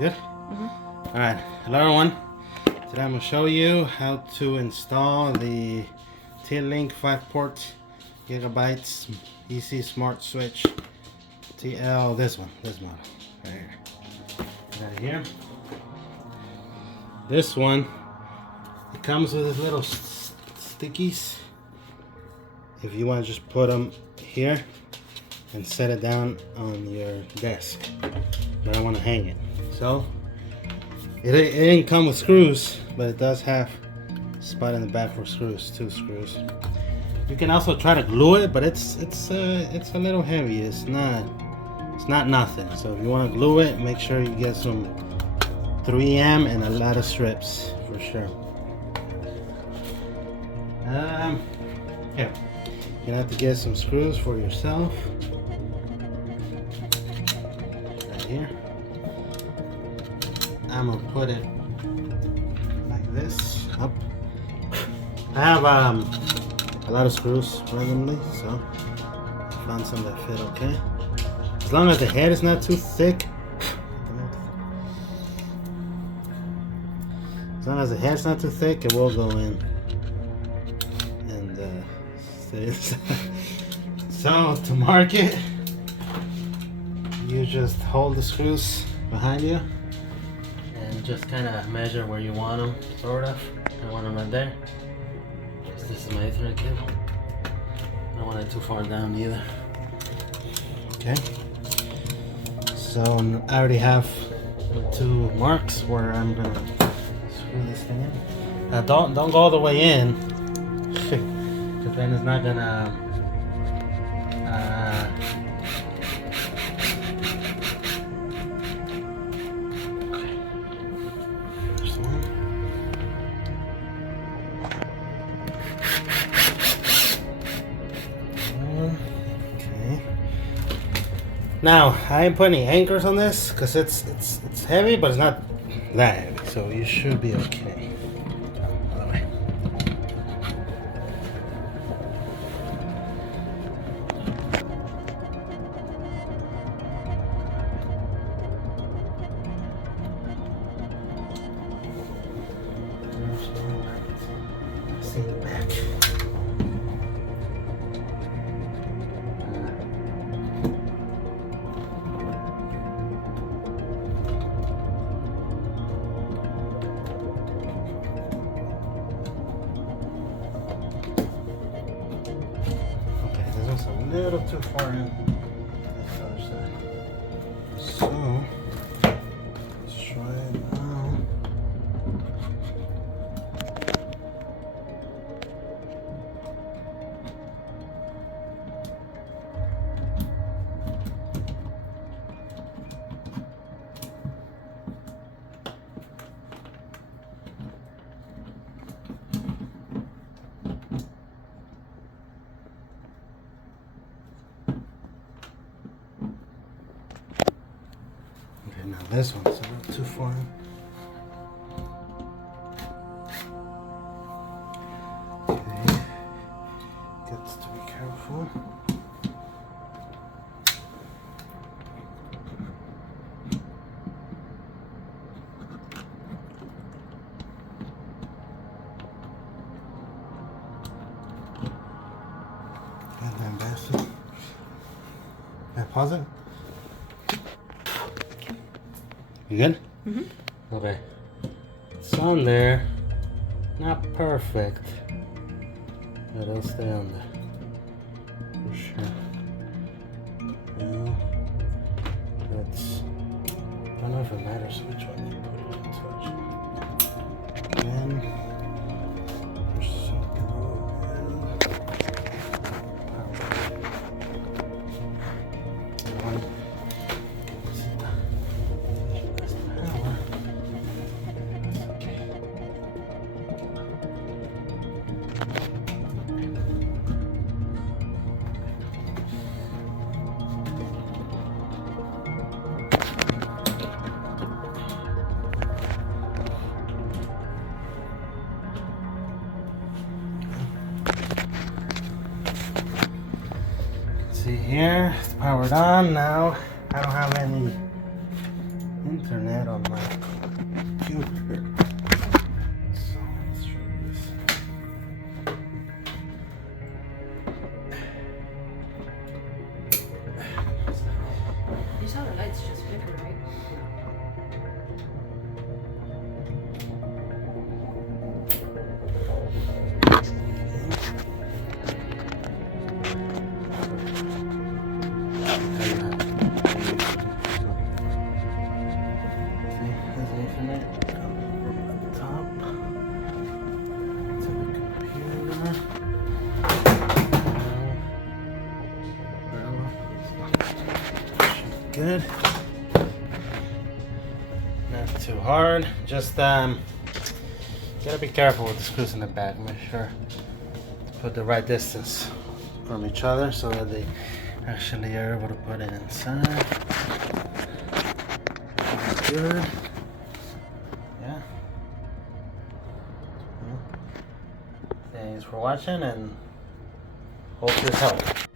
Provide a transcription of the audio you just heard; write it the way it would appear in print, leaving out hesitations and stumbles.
Good? Alright, hello everyone. Today I'm going to show you how to install the T-Link 5-port Gigabit EC Smart Switch TL, this model, right here. Right here. This one, it comes with these little stickies. If you want to just put them here and set it down on your desk, but I want to hang it. So it didn't come with screws, but it does have a spot in the back for screws, 2 screws. You can also try to glue it, but it's a little heavy. It's not nothing. So if you want to glue it, make sure you get some 3M and a lot of strips for sure. Here, you're gonna have to get some screws for yourself. Right here. I'm gonna put it like this up. I have a lot of screws randomly, so I found some that fit okay. As long as the head is not too thick. As long as the head's not too thick, it will go in. And so to mark it, you just hold the screws behind you and just kind of measure where you want them, sort of. I want them right there. This is my Ethernet cable. I don't want it too far down either. Okay. So I already have 2 marks where I'm gonna screw this thing in. Don't go all the way in, because then it's not gonna. Okay. There's one. Okay. Now I ain't putting any anchors on this because it's heavy, but it's not that heavy, so you should be okay. Other way. See the back. A little too far in this other side. So let's try it now. Now this one's a little too far in. Okay, got to be careful. Goddamn bastard. Can I pause it? You good? Mm-hmm. Okay. It's on there. Not perfect. But it'll stay on there. For sure. Now, that's... I don't know if it matters which one you put it into actually. Then... there's some see here, it's powered on now. I don't have any internet on my computer. So let's try this. You saw the lights just flicker, right? Good. Not too hard. Just gotta be careful with the screws in the back. Make sure to put the right distance from each other so that they actually are able to put it inside. Good. Yeah. Thanks for watching and hope this helped.